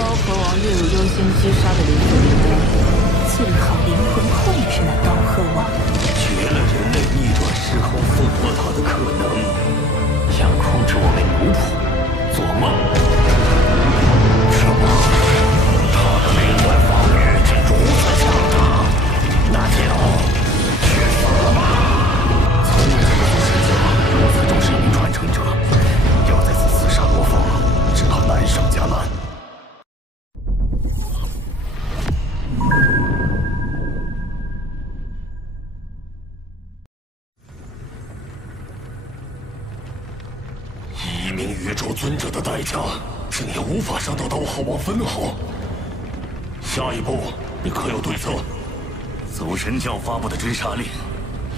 刀河王月入优先击杀的灵魂名单，最好灵魂后面是那刀河王。绝了人类逆转时空复活他的可能，想控制我为奴仆，做梦！什么？他的灵魂防御竟如此强大，那就去死吧！从未见过祖神教如此重视一名传承者，要再次刺杀罗峰，只怕难上加难。 一名宇宙尊者的代价是你无法上到刀河王分号。下一步你可有对策？祖神教发布的追杀令，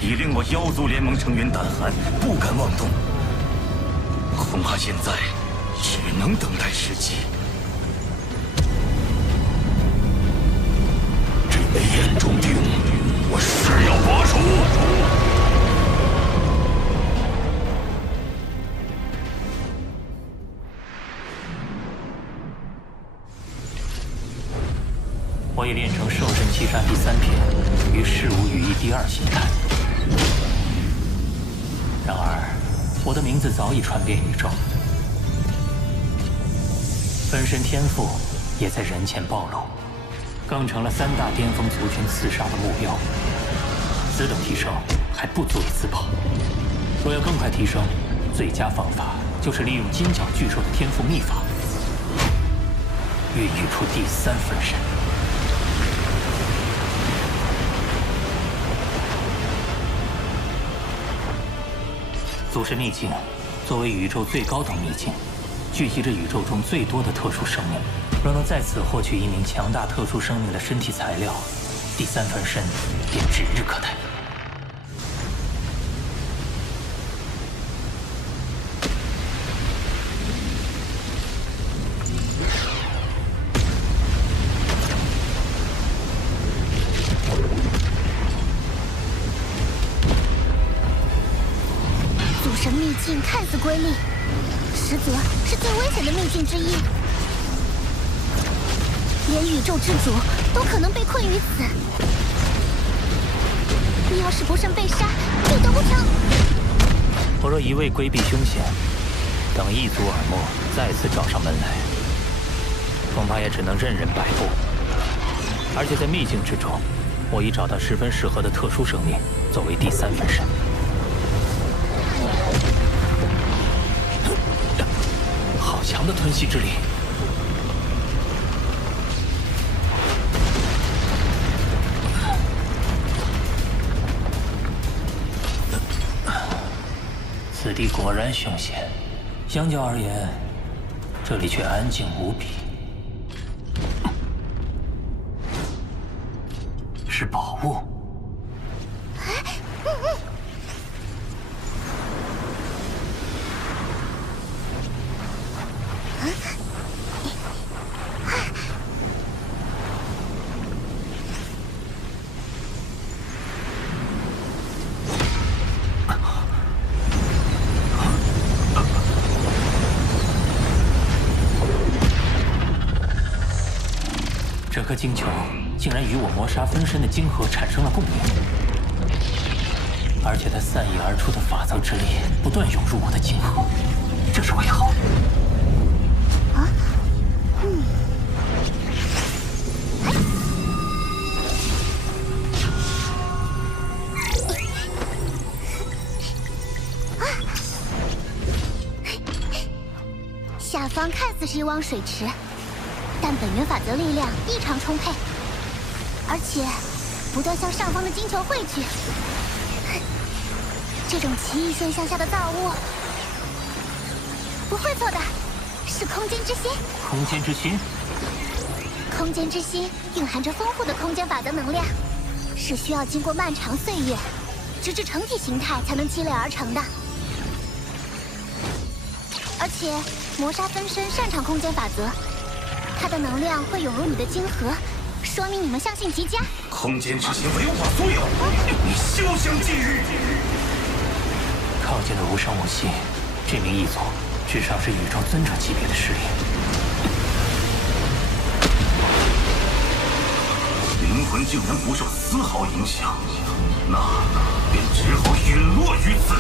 已令我妖族联盟成员胆寒，不敢妄动。恐怕现在只能等待时机。这枚眼中钉，我誓要拔除。 我已练成兽神七杀第3篇与事无羽翼第2形态。然而，我的名字早已传遍宇宙，分身天赋也在人前暴露，更成了3大巅峰族群刺杀的目标。此等提升还不足以自保。若要更快提升，最佳方法就是利用金角巨兽的天赋秘法，孕育出第3分身。 祖神秘境作为宇宙最高等秘境，聚集着宇宙中最多的特殊生命。若能在此获取一名强大特殊生命的身体材料，第3分身便指日可待。神秘境看似瑰丽，实则是最危险的秘境之一，连宇宙之主都可能被困于此。你要是不慎被杀，就得不偿。我若一味规避凶险，等一族耳目再次找上门来，恐怕也只能任人摆布。而且在秘境之中，我已找到十分适合的特殊生命作为第3分身。 好强的吞噬之力！此地果然凶险，相较而言，这里却安静无比。是宝物。 这颗晶球竟然与我魔杀分身的晶核产生了共鸣，而且它散溢而出的法则之力不断涌入我的晶核，这是为何？啊？下方看似是一汪水池。 但本源法则力量异常充沛，而且不断向上方的晶球汇聚。这种奇异现象下的造物，不会错的，是空间之心。空间之心，空间之心蕴含着丰富的空间法则能量，是需要经过漫长岁月，直至成体形态才能积累而成的。而且魔杀分身擅长空间法则。 它的能量会涌入你的晶核，说明你们相性极佳。空间之心为我所有，你休想觊觎！靠近的无声无息，这名异族至少是宇宙尊者级别的实力。魂竟然不受丝毫影响，那便只好陨落于此。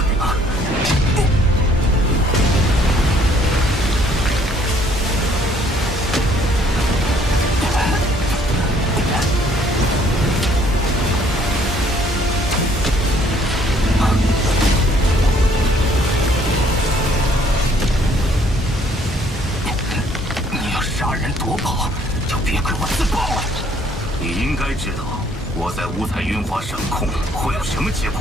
你要杀人夺宝，就别怪我自爆了。你应该知道我在五彩云华掌控会有什么结果。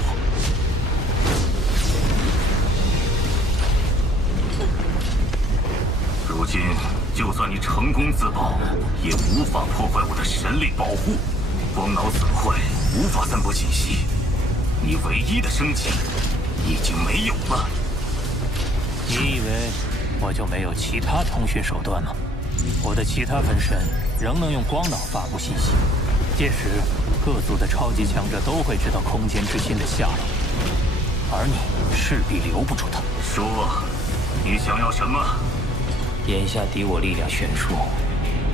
如今，就算你成功自爆，也无法破坏我的神力保护。光脑损坏，无法散播信息。你唯一的生机已经没有了。你以为我就没有其他通讯手段吗？我的其他分身仍能用光脑发布信息，届时各族的超级强者都会知道空间之心的下落，而你势必留不住他。说，你想要什么？眼下敌我力量悬殊，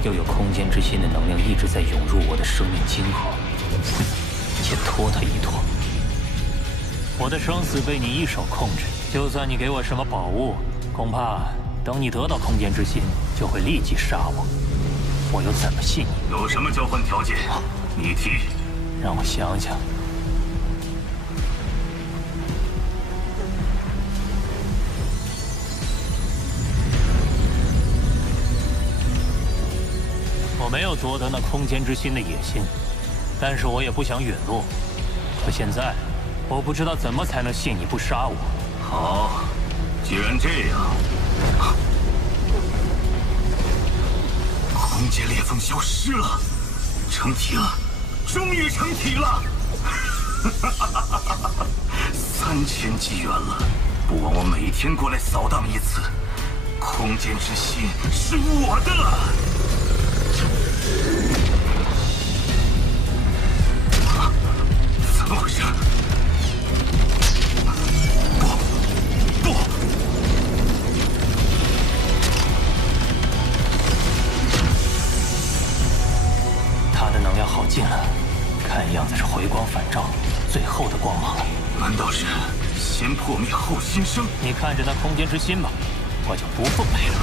又有空间之心的能量一直在涌入我的生命晶核，先拖他一拖。我的生死被你一手控制，就算你给我什么宝物，恐怕等你得到空间之心，就会立即杀我。我又怎么信你？有什么交换条件？你提。让我想想。我没有夺得那空间之心的野心，但是我也不想陨落。可现在，我不知道怎么才能信你不杀我。好，既然这样，空间裂缝消失了，成体了，终于成体了！3000纪元了，不枉我每天过来扫荡一次。空间之心是我的了。怎么回事？不！他的能量耗尽了，看样子是回光返照，最后的光芒了。难道是先破灭后新生？你看着那空间之心吧，我就不奉陪了。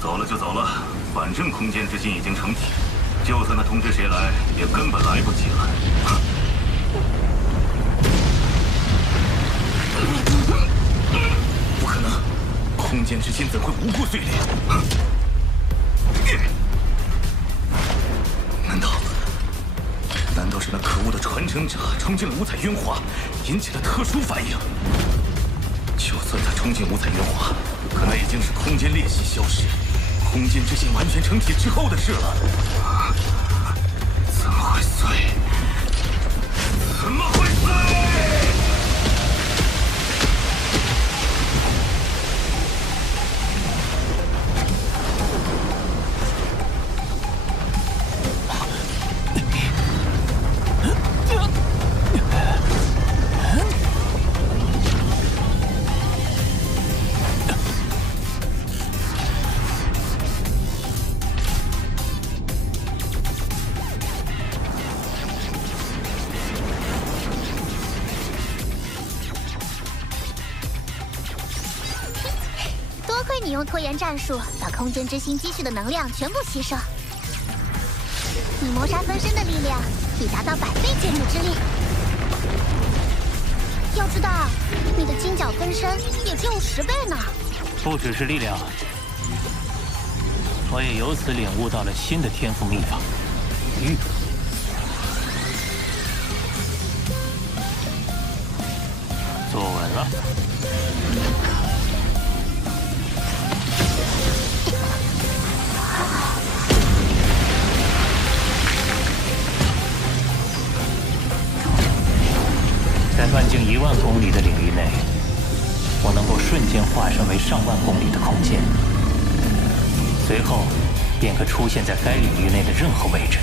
走了就走了，反正空间之心已经成体，就算他通知谁来，也根本来不及了。不可能，空间之心怎会无故碎裂？难道是那可恶的传承者冲进了五彩云华，引起了特殊反应？就算他冲进五彩云华，可那已经是空间裂隙消失，空间之心完全成体之后的事了。怎么会碎？怎么会碎？你用拖延战术把空间之心积蓄的能量全部吸收，你谋杀分身的力量已达到100倍建筑之力。要知道，你的金角分身也只有10倍呢。不只是力量，我也由此领悟到了新的天赋秘法——玉。坐稳了。在半径1万公里的领域内，我能够瞬间化身为上万公里的空间，随后便可出现在该领域内的任何位置。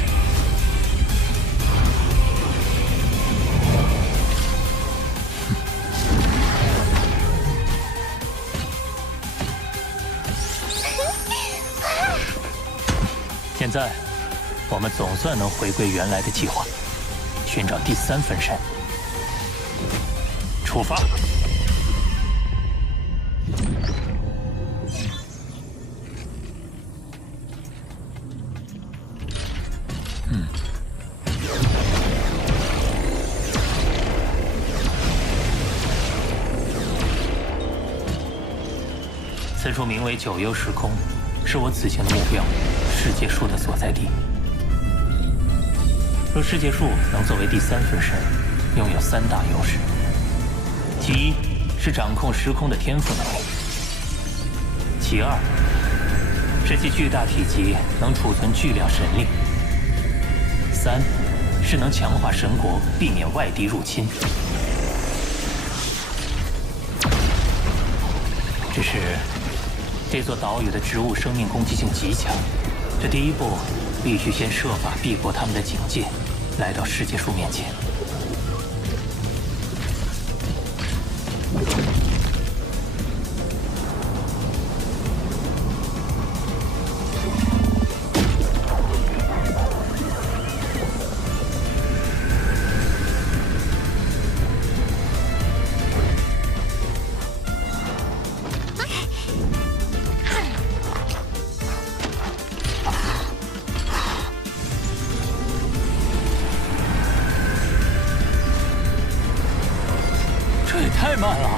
现在，我们总算能回归原来的计划，寻找第3分身。出发！此处名为9幽时空，是我此行的目标。 世界树的所在地。若世界树能作为第3分身，拥有3大优势：其一是掌控时空的天赋能力；其二是其巨大体积能储存巨量神力；三是能强化神国，避免外敌入侵。只是这座岛屿的植物生命攻击性极强。 这第一步，必须先设法避过他们的警戒，来到世界树面前。太慢了，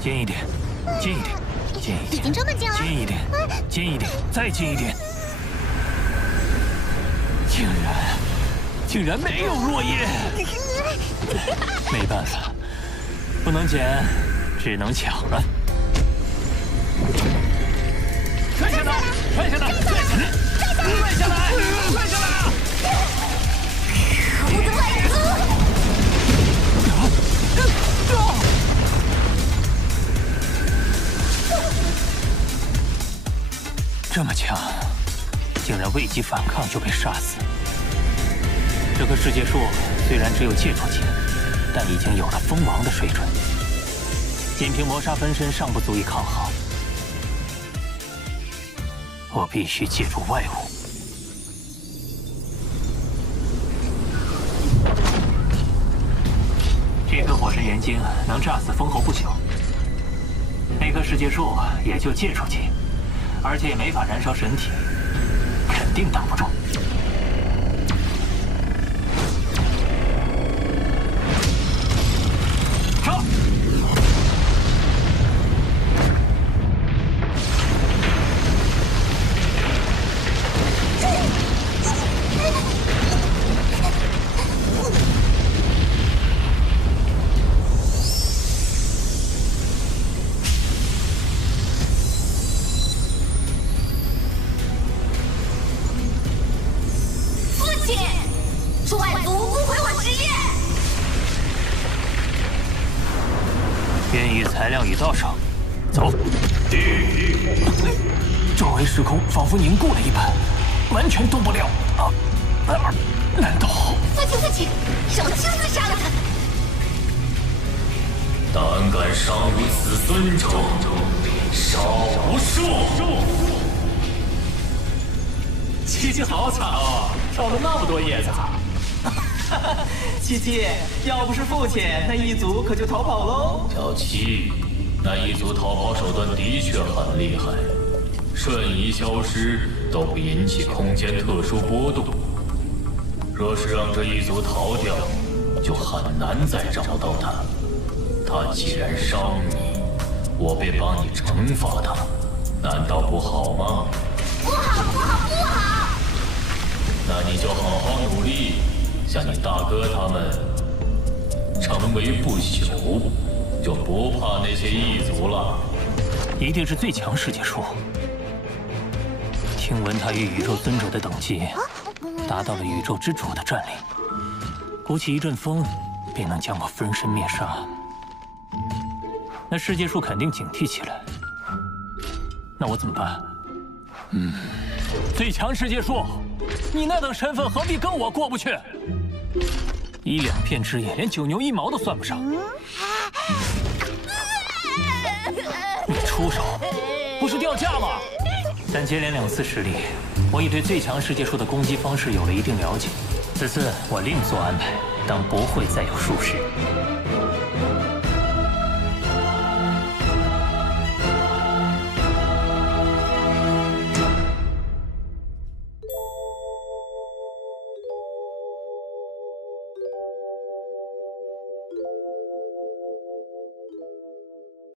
近一点，近一点，近一点，已经这么近了，近一点，近一点，再近一点。竟然没有落叶，没办法，不能捡，只能抢了。摔下来，摔下来，摔下来，摔下来，摔下来！我的外祖！ 这么强，竟然未及反抗就被杀死。这棵世界树虽然只有戒除级，但已经有了封王的水准。仅凭魔杀分身尚不足以抗衡，我必须借助外物。这颗火神元晶能炸死封侯不朽，那棵世界树也就戒除级。 而且也没法燃烧神体，肯定挡不住。杀！材料已到手，走。周围时空仿佛凝固了一般，完全动不了。难道？父亲，让我亲自杀了他！胆敢杀我子孙者，杀无赦！七七好惨哦，跳了那么多叶子。七七，要不是父亲，那一族可就逃跑喽。小七，那一族逃跑手段的确很厉害，瞬移消失都会引起空间特殊波动。若是让这一族逃掉，就很难再找到他。他既然伤你，我便帮你惩罚他，难道不好吗？不好！那你就好好努力，像你大哥他们成为不朽，就不怕那些异族了。一定是最强世界树。听闻他与宇宙尊者的等级达到了宇宙之主的战力，鼓起一阵风，便能将我分身灭杀。那世界树肯定警惕起来。那我怎么办？最强世界树，你那等身份何必跟我过不去？1、2片之眼，连9牛1毛都算不上。你出手，不是掉价吗？但接连2次失利，我已对最强世界树的攻击方式有了一定了解。此次我另做安排，当不会再有术士。